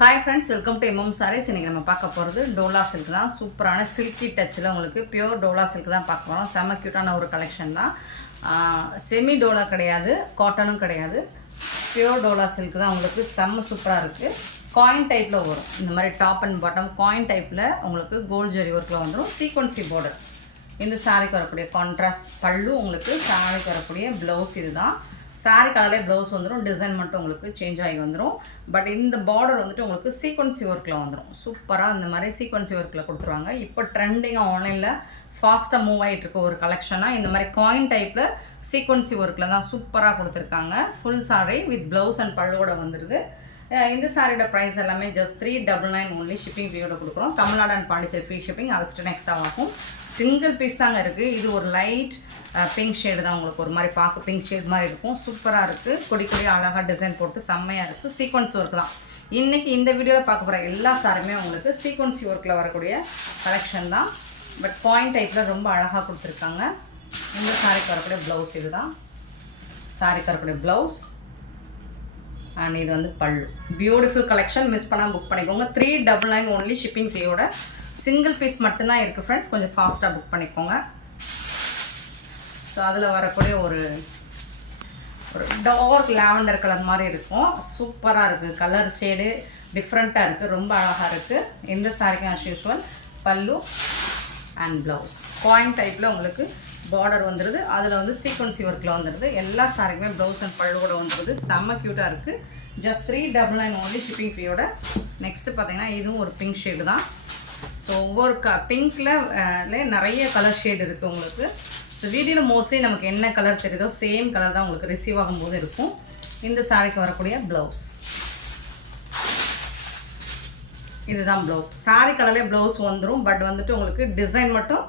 Hi friends, welcome to MM sarees. இன்றைக்கி நம்ம பார்க்க போகிறது டோலா சில்க் தான். சூப்பரான சில்கி டச்சில் உங்களுக்கு பியூர் டோலா சில்க் தான் பார்க்க போகிறோம். செம்ம க்யூட்டான ஒரு கலெக்ஷன் தான். செமி டோலா கிடையாது, காட்டனும் கிடையாது, பியூர் டோலா சில்க் தான். உங்களுக்கு செம்ம சூப்பராக இருக்குது. காயின் டைப்பில் வரும். இந்த மாதிரி டாப் அண்ட் பாட்டம் காயின் டைப்பில் உங்களுக்கு கோல்ட் ஜெரி ஒர்க்கில் வந்துடும். சீக்வன்சி பார்டர். இந்த சாரீக்கு வரக்கூடிய கான்ட்ராஸ்ட் பல்லு, உங்களுக்கு சாரீக்கு வரக்கூடிய ப்ளவுஸ் இது தான். சாரீ கலர்லேயே ப்ளவுஸ் வந்துடும். டிசைன் மட்டும் உங்களுக்கு சேஞ்ச் ஆகி வந்துடும். பட் இந்த பார்டர் வந்துட்டு உங்களுக்கு சீக்வன்சி ஒர்க்கில் வந்துடும். சூப்பராக இந்த மாதிரி சீக்வன்சி ஒர்க்கில் கொடுத்துருவாங்க. இப்போ ட்ரெண்டிங்காக ஆன்லைனில் ஃபாஸ்ட்டாக மூவ் ஆகிட்டு இருக்க ஒரு கலெக்ஷனாக இந்த மாதிரி காயின் டைப்பில் சீக்வன்சி ஒர்க்கில் தான் சூப்பராக கொடுத்துருக்காங்க. Full sari with blouse and பல்லுவோட வந்துடுது. இந்த சாரியோட ப்ரைஸ் எல்லாமே ஜஸ்ட் 399 ஒன்லி. ஷிப்பிங் ஃப்ரீயோட கொடுக்குறோம். Tamil Nadu and Pondicherry free shipping. அது எக்ஸ்ட்ரா ஆகும். சிங்கிள் பீஸ் தாங்க இருக்குது. இது ஒரு லைட் பிங்க் ஷேடு தான். உங்களுக்கு ஒரு மாதிரி பார்க்க பிங்க் ஷேட் மாதிரி இருக்கும். சூப்பராக இருக்குது. கொடி அழகாக டிசைன் போட்டு செம்மையாக இருக்குது. சீக்வன்ஸ் ஒர்க் தான். இன்றைக்கி இந்த வீடியோவில் பார்க்க போகிற எல்லா சாரியுமே உங்களுக்கு சீக்வன்சி ஒர்க்கில் வரக்கூடிய கலெக்ஷன் தான். பட் காயின் டைப்பில் ரொம்ப அழகாக கொடுத்துருக்காங்க. இந்த சாரிக்கு வரக்கூடிய ப்ளவுஸ் இது தான். சாரிக்கு வரக்கூடிய ப்ளவுஸ் அண்ட் இது வந்து பல்லு. Beautiful collection. மிஸ் பண்ணால் புக் பண்ணிக்கோங்க. 399 ஒன்லி. ஷிப்பிங் ஃப்ரீயோட. சிங்கிள் பீஸ் மட்டும்தான் இருக்குது ஃப்ரெண்ட்ஸ். கொஞ்சம் ஃபாஸ்ட்டாக புக் பண்ணிக்கோங்க. ஸோ அதில் வரக்கூடிய ஒரு டார்க் லாவெண்டர் கலர் மாதிரி இருக்கும். சூப்பராக இருக்குது. கலர் ஷேடு டிஃப்ரெண்ட்டாக இருக்குது. ரொம்ப அழகாக இருக்குது. இந்த சாரிக்கு ஆஸ் யூஸ்வல் பல்லு அண்ட் ப்ளவுஸ் காயின் டைப்பில் உங்களுக்கு பார்டர் வந்துடுது. அதில் வந்து சீக்வன்சி ஒர்க்கில் வந்துடுது. எல்லா சாரிக்குமே ப்ளவுஸ் அண்ட் பல்லுவோட வந்துடுது. செம்ம க்யூட்டாக இருக்குது. Just 399 only. ஷிப்பிங் ஃப்ரீயோட. நெக்ஸ்ட்டு பார்த்தீங்கன்னா இதுவும் ஒரு பிங்க் ஷேடு தான். ஸோ ஒவ்வொரு பிங்க்கில் நிறைய கலர் ஷேடு இருக்குது உங்களுக்கு. ஸோ வீடியோவில் மோஸ்ட்லி நமக்கு என்ன கலர் தெரியுதோ சேம் கலர் தான் உங்களுக்கு ரிசீவ் ஆகும்போது இருக்கும். இந்த சாரிக்கு வரக்கூடிய ப்ளவுஸ் இதுதான். ப்ளவுஸ் சாரி கலர்லேயே ப்ளவுஸ் வந்துடும். பட் வந்துட்டு உங்களுக்கு டிசைன் மட்டும்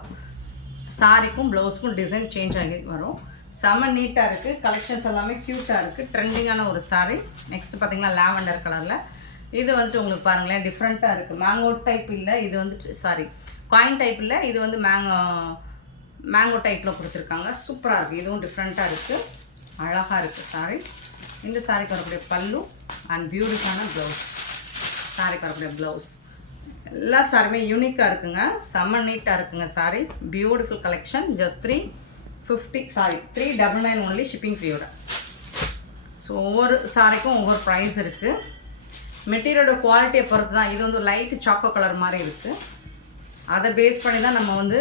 சாரிக்கும் ப்ளவுஸுக்கும் டிசைன் சேஞ்ச் ஆகி வரும். செம்ம நீட்டாக இருக்குது. கலெக்ஷன்ஸ் எல்லாமே க்யூட்டாக இருக்குது. ட்ரெண்டிங்கான ஒரு சாரீ. நெக்ஸ்ட்டு பார்த்தீங்கன்னா லாவெண்டர் கலரில். இது வந்துட்டு உங்களுக்கு பாருங்களேன் டிஃப்ரெண்ட்டாக இருக்குது. மேங்கோ டைப் இல்லை, இது வந்துட்டு காயின் டைப் இல்லை, இது வந்து மேங்கோ டைப்பில் கொடுத்துருக்காங்க. சூப்பராக இருக்குது. இதுவும் டிஃப்ரெண்ட்டாக இருக்குது. அழகாக இருக்குது சாரீ. இந்த சாரிக்கு வரக்கூடிய பல்லு அண்ட் பியூட்டிஃபுல்லான ப்ளவுஸ். சாரிக்கு வரக்கூடிய ப்ளவுஸ் எல்லா சாரியுமே யூனிக்காக இருக்குங்க. செம்ம நீட்டாக இருக்குங்க sari. Beautiful collection. Just 399 only. Shipping ஃப்ரீயோட. ஸோ ஒவ்வொரு சாரிக்கும் ஒவ்வொரு ப்ரைஸ் இருக்குது. மெட்டீரியலோட குவாலிட்டியை பொறுத்து தான். இது வந்து லைட் சாக்கோ கலர் மாதிரி இருக்குது. அதை பேஸ் பண்ணி தான் நம்ம வந்து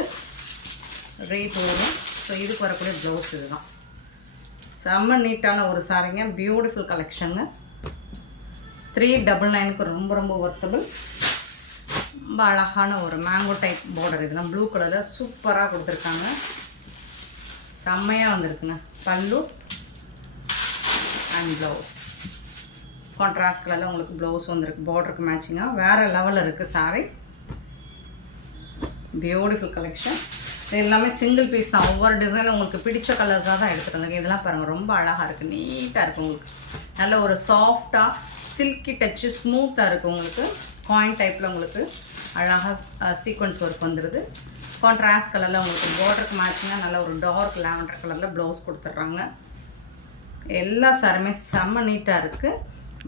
ரேட் வரும். ஸோ இதுக்கு வரக்கூடிய ப்ளவுஸ் இது தான். செம்ம நீட்டான ஒரு சாரிங்க. பியூட்டிஃபுல் கலெக்ஷனுங்க. 399க்கு ரொம்ப ரொம்ப ஒர்த்தபிள். ரொம்ப அழகான ஒரு மேங்கோ டைப் பார்டர். இதெல்லாம் ப்ளூ கலரில் சூப்பராக கொடுத்துருக்காங்க. செம்மையாக வந்திருக்குங்க. பல்லு அண்ட் ப்ளவுஸ் கான்ட்ராஸ்ட் கலரில் உங்களுக்கு ப்ளவுஸ் வந்திருக்கு. பார்டருக்கு மேட்சிங்காக வேறு லெவலில் இருக்குது சாரி. Beautiful collection. இது எல்லாமே சிங்கிள் பீஸ் தான். ஒவ்வொரு டிசைனில் உங்களுக்கு பிடிச்ச கலர்ஸாக தான் எடுத்துகிட்டு வந்தாங்க. இதெல்லாம் பாருங்கள் ரொம்ப அழகாக இருக்குது. நீட்டாக இருக்குது. உங்களுக்கு நல்ல ஒரு சாஃப்டாக சில்கி டச்சு ஸ்மூத்தாக இருக்குது. உங்களுக்கு காயின் டைப்பில் உங்களுக்கு அழகாக சீக்வன்ஸ் ஒர்க் வந்துடுது. கான்ட்ராஸ்ட் கலரில் உங்களுக்கு பார்டருக்கு மேட்சிங்காக நல்ல ஒரு டார்க் லாவெண்டர் கலரில் ப்ளவுஸ் கொடுத்துட்றாங்க. எல்லா சாரியுமே செம்ம நீட்டாக இருக்குது.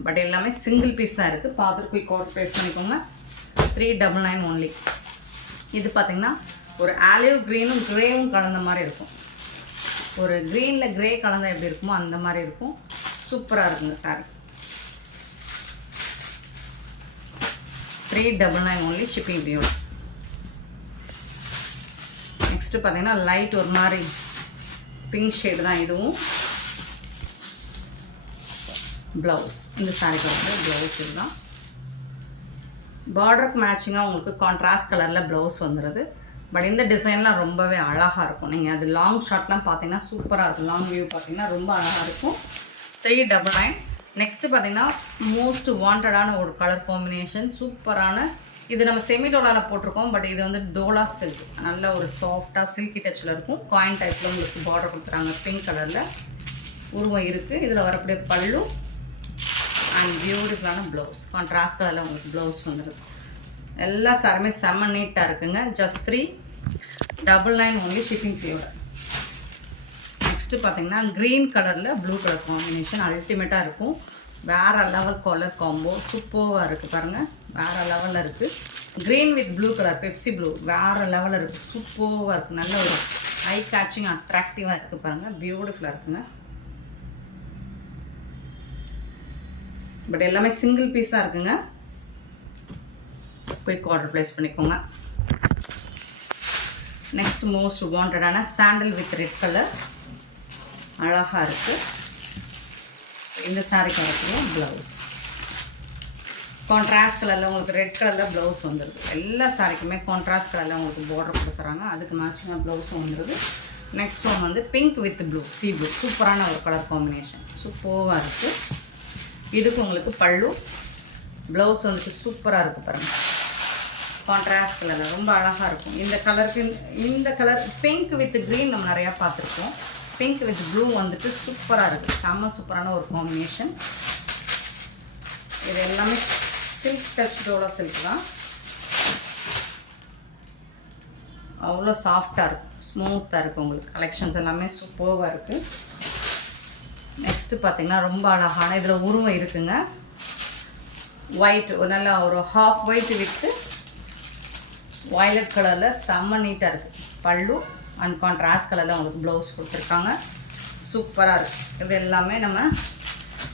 பட் எல்லாமே சிங்கிள் பீஸ் தான் இருக்குது. பார்த்துட்டு குயிக் ஆர்டர் ப்ளேஸ் பண்ணிக்கோங்க. 399 ஒன்லி. இது பார்த்திங்கன்னா ஒரு ஆலிவ் க்ரீனும் க்ரேவும் கலந்த மாதிரி இருக்கும். ஒரு க்ரீனில் க்ரே கலந்தால் எப்படி இருக்குமோ அந்த மாதிரி இருக்கும். சூப்பராக இருக்குங்க சாரி. 399 ஒன்லி. ஷிப்பிங் ஃப்ரீயோட. நெக்ஸ்ட்டு பார்த்தீங்கன்னா லைட் ஒரு மாதிரி பிங்க் ஷேடு தான். இதுவும் ப்ளவுஸ். இந்த சாரிக்கு வந்து ப்ளவுஸ் இதுதான். பார்டருக்கு மேட்சிங்காக உங்களுக்கு கான்ட்ராஸ்ட் கலரில் ப்ளவுஸ் வந்துடுது. பட் இந்த டிசைன்லாம் ரொம்பவே அழகாக இருக்கும். நீங்கள் அது லாங் ஷார்ட்லாம் பார்த்தீங்கன்னா சூப்பராக இருக்கும். லாங் வியூ பார்த்தீங்கன்னா ரொம்ப அழகாக இருக்கும். 399. நெக்ஸ்ட்டு பார்த்தீங்கன்னா மோஸ்ட் வாண்டடான ஒரு கலர் காம்பினேஷன். சூப்பரான இது நம்ம செமி டோலாவில் போட்டிருக்கோம். பட் இது வந்து டோலா சில்க். நல்ல ஒரு சாஃப்டாக சில்கி டச்சில் இருக்கும். காயின் டைப்பில் உங்களுக்கு பார்டர் கொடுத்துறாங்க. பிங்க் கலரில் உருவம் இருக்குது. இதில் வரக்கூடிய பல்லு அண்ட் பியூட்டிஃபுல்லான ப்ளவுஸ். கான்ட்ராஸ்ட் கலரில் உங்களுக்கு ப்ளவுஸ் வந்துடுது. எல்லா சாரியுமே செம்ம நீட்டாக இருக்குங்க. Just 399 only. ஷிப்பிங் ஃப்ரீயோட. நெக்ஸ்ட்டு பார்த்தீங்கன்னா க்ரீன் கலரில் ப்ளூ கலர் காம்பினேஷன் அல்டிமேட்டாக இருக்கும். வேறு லெவல் கலர் காம்போ சூப்பராக இருக்குது பாருங்கள். வேறு லெவலில் இருக்குது. Green with blue colour, Pepsi blue, வேறு லெவலில் இருக்குது. சூப்பராக இருக்குது. நல்ல ஒரு ஐ கேட்சிங் அட்ராக்டிவாக இருக்குது பாருங்கள். பியூட்டிஃபுல்லாக இருக்குங்க. பட் எல்லாமே சிங்கிள் பீஸ் தான் இருக்குங்க. குயிக் ஆர்டர் ப்ளேஸ் பண்ணிக்கோங்க. நெக்ஸ்ட் மோஸ்ட் வாண்டடான சாண்டில் வித் ரெட் கலர் அழகாக இருக்குது. இந்த சாரிக்கு வரக்கூடிய ப்ளவுஸ் கான்ட்ராஸ்ட் கலரில் உங்களுக்கு ரெட் கலரில் ப்ளவுஸ் வந்துடுது. எல்லா சாரிக்குமே கான்ட்ராஸ்ட் கலரில் உங்களுக்கு பார்டர் கொடுத்துறாங்க. அதுக்கு மேட்சிங்காக ப்ளவுஸும் வந்துடுது. நெக்ஸ்ட் ஒன் வந்து pink with blue, C blue, சூப்பரான ஒரு கலர் காம்பினேஷன், சூப்பராக இருக்குது. இதுக்கு உங்களுக்கு பல்லு, ப்ளவுஸ் வந்துட்டு சூப்பராக இருக்குது பாருங்கள். கான்ட்ராஸ்ட் கலரில் ரொம்ப அழகாக இருக்கும். இந்த கலருக்கு இந்த கலர் பிங்க் வித் க்ரீன் நம்ம நிறையா பார்த்துருக்கோம். பிங்க் வித் ப்ளூ வந்துட்டு சூப்பராக இருக்குது. செம்ம சூப்பரான ஒரு காம்பினேஷன். இது எல்லாமே சில்க் டச்சோட சில்க் தான். அவ்வளோ சாஃப்டாக இருக்கும், ஸ்மூத்தாக இருக்குது. உங்களுக்கு கலெக்ஷன்ஸ் எல்லாமே சூப்பராக இருக்குது. நெக்ஸ்ட்டு பார்த்திங்கன்னா ரொம்ப அழகான இதில் உருவம் இருக்குங்க. ஒயிட், ஒரு நல்ல ஒரு ஹாஃப் ஒயிட் வித்து வயலட் கலரில் செம்ம நீட்டாக இருக்குது. பல்லு அண்ட் கான்ட்ராஸ்ட் கலரில் உங்களுக்கு ப்ளவுஸ் கொடுத்துருக்காங்க. சூப்பராக இருக்குது. இது எல்லாமே நம்ம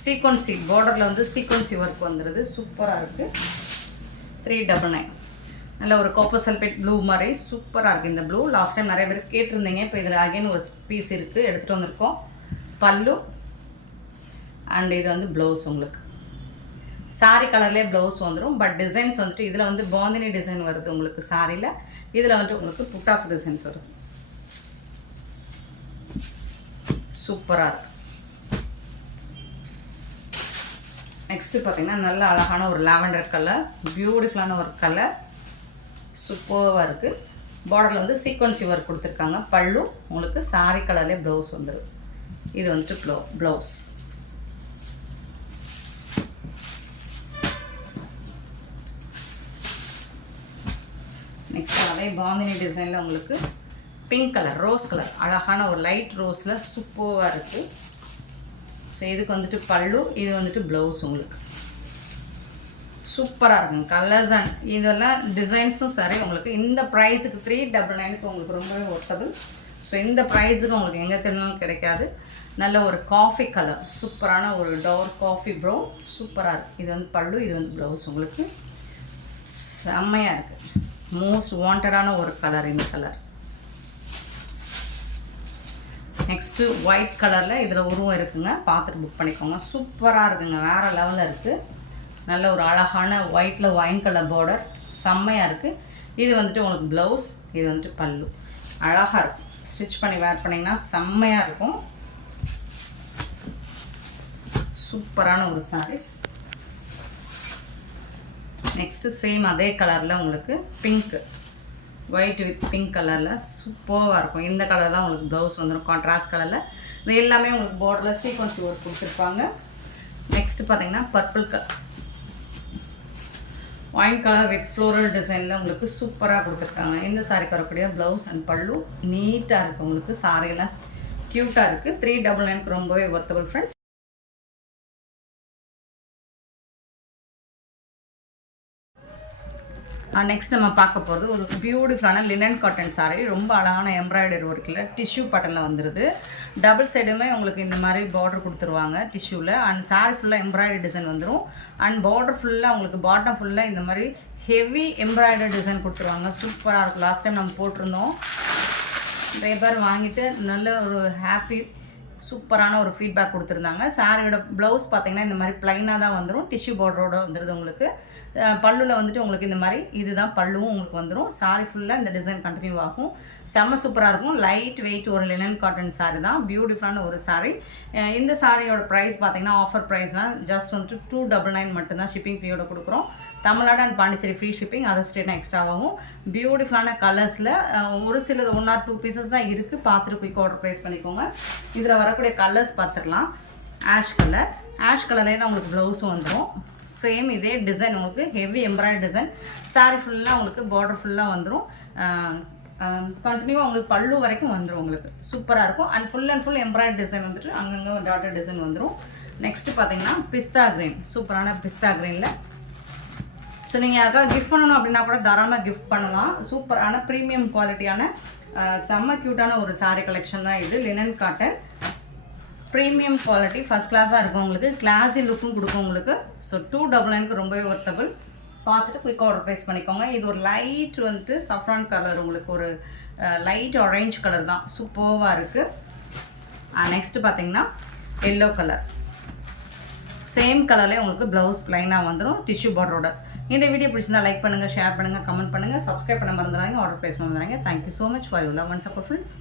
சீக்வன்சி பார்டரில் வந்து சீக்வன்சி ஒர்க் வந்துடுது. சூப்பராக இருக்குது. 399. நல்ல ஒரு காப்பர் சல்பேட் ப்ளூ மாதிரி சூப்பராக இருக்குது. இந்த ப்ளூ லாஸ்ட் டைம் நிறைய பேர் கேட்டிருந்தீங்க. இப்போ இதில் அகைன் ஒரு பீஸ் இருக்குது, எடுத்துகிட்டு வந்திருக்கோம். பல்லு அண்ட் இது வந்து ப்ளவுஸ். உங்களுக்கு சாரி கலர்லேயே ப்ளவுஸ் வந்துடும். பட் டிசைன்ஸ் வந்துட்டு இதில் வந்து பாந்தினி டிசைன் வருது உங்களுக்கு சாரியில். இதில் வந்துட்டு உங்களுக்கு புட்டாஸ் டிசைன்ஸ் வருது. சூப்பராக இருக்குது. நெக்ஸ்ட்டு பார்த்திங்கன்னா நல்ல அழகான ஒரு லாவெண்டர் கலர், பியூட்டிஃபுல்லான ஒரு கலர், சூப்பராக இருக்குது. பார்டரில் வந்து சீக்வன்சி ஒர்க் கொடுத்துருக்காங்க. பல்லு உங்களுக்கு சாரி கலர்லேயே ப்ளவுஸ் வந்துடும். இது வந்துட்டு ப்ளவுஸ். நெக்ஸ்ட் அதே பாந்தினி டிசைனில் உங்களுக்கு பிங்க் கலர், ரோஸ் கலர், அழகான ஒரு லைட் ரோஸில் சூப்பராக இருக்குது. ஸோ இதுக்கு வந்துட்டு பல்லு, இது வந்துட்டு ப்ளவுஸ். உங்களுக்கு சூப்பராக இருக்குங்க. கலர்ஸ் அண்ட் இதெல்லாம் டிசைன்ஸும் சரி. உங்களுக்கு இந்த ப்ரைஸுக்கு 399க்கு உங்களுக்கு ரொம்பவே ஒர்த்தபிள். ஸோ இந்த ப்ரைஸுக்கு உங்களுக்கு எங்கே தெரிஞ்சாலும் கிடைக்காது. நல்ல ஒரு காஃபி கலர், சூப்பரான ஒரு டார்க் காஃபி ப்ரௌன், சூப்பராக இருக்குது. இது வந்து பல்லு, இது வந்து ப்ளவுஸ். உங்களுக்கு செம்மையாக இருக்குது. மோஸ்ட் வாண்டடான ஒரு கலர் இந்த கலர். நெக்ஸ்ட்டு ஒயிட் கலரில் இதில் உருவம் இருக்குங்க, பார்த்துட்டு புக் பண்ணிக்கோங்க. சூப்பராக இருக்குங்க, வேறு லெவலில் இருக்குது. நல்ல ஒரு அழகான ஒயிட்டில் ஒயின் கலர் பார்டர், செம்மையாக இருக்குது. இது வந்துட்டு உங்களுக்கு ப்ளவுஸ், இது வந்துட்டு பல்லு. அழகாக இருக்கும். ஸ்டிச் பண்ணி வேர் பண்ணிங்கன்னா செம்மையாக இருக்கும். சூப்பரான ஒரு சாரீஸ். நெக்ஸ்ட்டு சேம் அதே கலரில் உங்களுக்கு பிங்க், ஒயிட் வித் பிங்க் கலரில் சூப்பராக இருக்கும். இந்த கலர் தான் உங்களுக்கு ப்ளவுஸ் வந்துடும், கான்ட்ராஸ்ட் கலரில். இது எல்லாமே உங்களுக்கு பார்டரில் சீக்வன்சி ஒர்க் கொடுத்துருப்பாங்க. நெக்ஸ்ட்டு பார்த்தீங்கன்னா purple colour, wine colour with floral டிசைனில் உங்களுக்கு சூப்பராக கொடுத்துருக்காங்க. இந்த சாரிக்கு வரக்கூடிய ப்ளவுஸ் அண்ட் பல்லு நீட்டாக இருக்குது. உங்களுக்கு சாரியெல்லாம் க்யூட்டாக இருக்குது. 399க்கு ரொம்பவே ஒர்த்தபிள் ஃப்ரெண்ட்ஸ். நெக்ஸ்ட் நம்ம பார்க்க போகிறது ஒரு பியூட்டிஃபுல்லான லினன் காட்டன் சாரீ. ரொம்ப அழகான எம்ப்ராய்டரி ஒர்க்கில் டிஷ்யூ பட்டனில் வந்துடுது. டபுள் சைடுமே உங்களுக்கு இந்த மாதிரி பார்டர் கொடுத்துருவாங்க டிஷ்யூவில். அண்ட் சாரீ ஃபுல்லாக எம்ப்ராய்டரி டிசைன் வந்துடும். அண்ட் பார்டர் ஃபுல்லாக உங்களுக்கு பாட்டம் ஃபுல்லாக இந்த மாதிரி ஹெவி எம்ப்ராய்டரி டிசைன் கொடுத்துருவாங்க. சூப்பராக இருக்கும். லாஸ்ட் டைம் நம்ம போட்டிருந்தோம். நிறைய பேர் வாங்கிட்டு நல்ல ஒரு ஹாப்பி சூப்பரான ஒரு ஃபீட்பேக் கொடுத்துருந்தாங்க. சாரியோட ப்ளவுஸ் பார்த்தீங்கன்னா இந்த மாதிரி ப்ளைனாக தான் வந்துடும், டிஷ்யூ பார்டரோடு வந்துடுது. உங்களுக்கு பல்லுவில் வந்துட்டு உங்களுக்கு இந்த மாதிரி இதுதான் பல்லுவும் உங்களுக்கு வந்துடும். சாரி ஃபுல்லாக இந்த டிசைன் கண்டினியூ ஆகும். செம்ம சூப்பராக இருக்கும். லைட் வெயிட் ஒரு லினன் காட்டன் சாரி தான். பியூட்டிஃபுல்லான ஒரு சாரி. இந்த சாரியோட ப்ரைஸ் பார்த்தீங்கன்னா ஆஃபர் ப்ரைஸ் தான். ஜஸ்ட் வந்துட்டு 299 மட்டும்தான் ஷிப்பிங் ஃப்ரீயோட கொடுக்குறோம். Tamil Nadu and Pondicherry free shipping, other ஸ்டேட்னா எக்ஸ்ட்ராவாகும். பியூட்டிஃபுல்லான கலர்ஸில் ஒரு சிலது 1 or 2 பீசஸ் தான் இருக்குது. பார்த்துட்டு குயிக் ஆர்டர் ப்ளேஸ் பண்ணிக்கோங்க. இதில் வரக்கூடிய கலர்ஸ் பார்த்துடலாம். ஆஷ் கலர், ஆஷ் கலர்லேயே தான் உங்களுக்கு ப்ளவுஸும் வந்துடும். சேம் இதே டிசைன் உங்களுக்கு ஹெவி எம்ப்ராய்டரி டிசைன். சாரி ஃபுல்லாக உங்களுக்கு பார்டர் ஃபுல்லாக வந்துடும். கண்டினியூவாக உங்களுக்கு பல்லு வரைக்கும் வந்துடும். உங்களுக்கு சூப்பராக இருக்கும். அண்ட் ஃபுல் எம்ப்ராய்டரி டிசைன் வந்துட்டு அங்கங்கே டாட்டர் டிசைன் வந்துடும். நெக்ஸ்ட்டு பார்த்தீங்கன்னா பிஸ்தா க்ரீன், சூப்பரான பிஸ்தா க்ரீனில். ஸோ நீங்கள் யாருக்காவது கிஃப்ட் பண்ணணும் அப்படின்னா கூட தாராளமாக கிஃப்ட் பண்ணலாம். சூப்பரான ப்ரீமியம் குவாலிட்டியான செம்ம க்யூட்டான ஒரு சாரீ கலெக்ஷன் தான் இது. Linen cotton, premium quality, first கிளாஸாக இருக்கும் உங்களுக்கு. கிளாஸி லுக்கும் கொடுக்கும் உங்களுக்கு. ஸோ 299க்கு ரொம்பவே ஒர்த்தபிள். பார்த்துட்டு குயிக்காக ஆர்டர் ப்ளேஸ் பண்ணிக்கோங்க. இது ஒரு லைட் வந்துட்டு சஃப்ரான் கலர், உங்களுக்கு ஒரு லைட் ஆரஞ்ச் கலர் தான், சூப்பராக இருக்குது. நெக்ஸ்ட்டு பார்த்தீங்கன்னா எல்லோ கலர், சேம் கலர்லேயே உங்களுக்கு ப்ளவுஸ் ப்ளைனாக வந்துடும் டிஷ்யூ பார்டரோட. இந்த வீடியோ பிடிச்சிருந்தா லைக் பண்ணுங்கள், ஷேர் பண்ணுங்கள், கமெண்ட் பண்ணுங்கள், சப்ஸ்கிரைப் பண்ண மறந்துடாதீங்க, ஆர்டர் ப்ளேஸ் பண்ண மறந்துடாதீங்க. Thank you so much for you love and support friends.